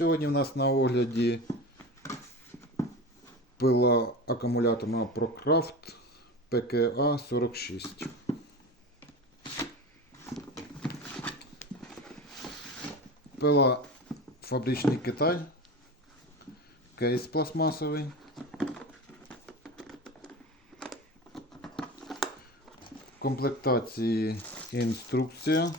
Сьогодні в нас на огляді пила акумуляторна ProCraft PKA 46. Пила фабричний Китай. Кейс пластмасовий. В комплектації інструкція.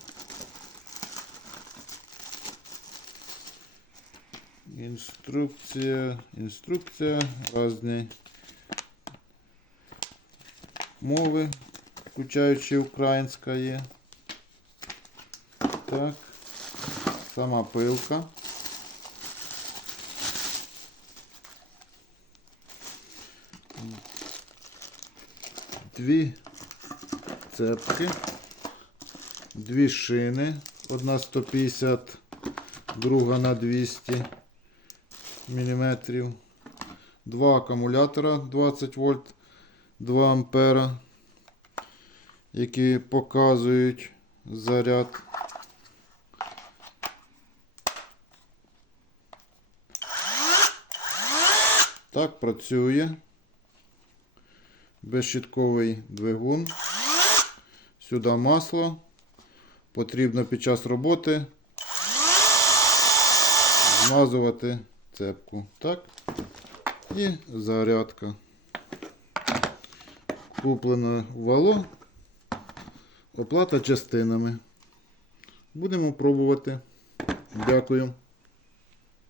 Інструкція, інструкція, різні мови, включаючи українська є. Так, сама пилка. Дві цепки, дві шини, одна 150, друга на 200 мм. Два акумулятора 20 вольт, 2 ампера, які показують заряд. Так працює. Безщитковий двигун. Сюди масло. Потрібно під час роботи змазувати цепку. Так. І зарядка. Куплено вало. Оплата частинами. Будемо пробувати. Дякую.